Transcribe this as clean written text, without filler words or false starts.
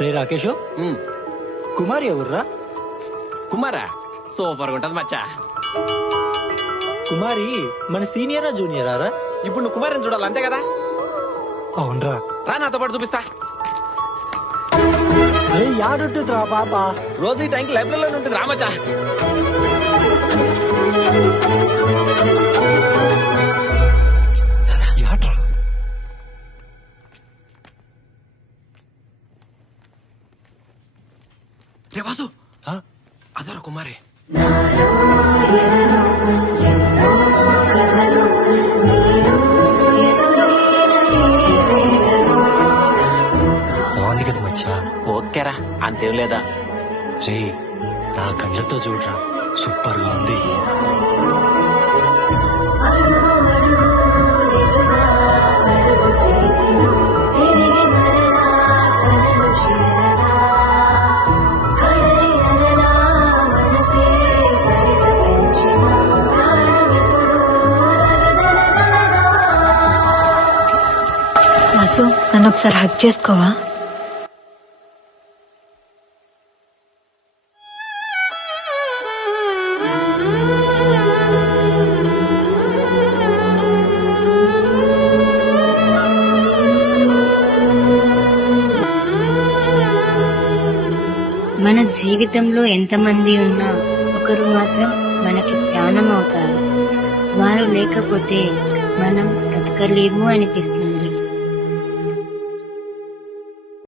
రే రాకేష్, కుమారి ఎవర్రా? కుమారా సూపర్ ఉంటది మచ్చా. కుమారి మన సీనియరా జూనియరా రా? ఇప్పుడు నువ్వు కుమారిని చూడాలి అంతే కదా. అవునరా. రా నాతో పాటు చూపిస్తా. యాడుంటుందిరా పాప? రోజు ఈ టైంకి లైబ్రరీలోనే ఉంటుంది రా మచ్చా. యాడ్రా? రే వాసు, అదరా కుమారి. బాగుంది కదా మచ్చా. ఓకేరా, అంతేం లేదా. రే నా కళ్ళతో చూడరా, సూపర్ గా ఉంది. వాసు, నన్ను ఒకసారి హక్ చేసుకోవా? మన జీవితంలో ఎంతమంది ఉన్నా ఒకరు మాత్రం మనకి ప్రాణం అవుతారు. వారు లేకపోతే మనం బ్రతకలేము అనిపిస్తుంది.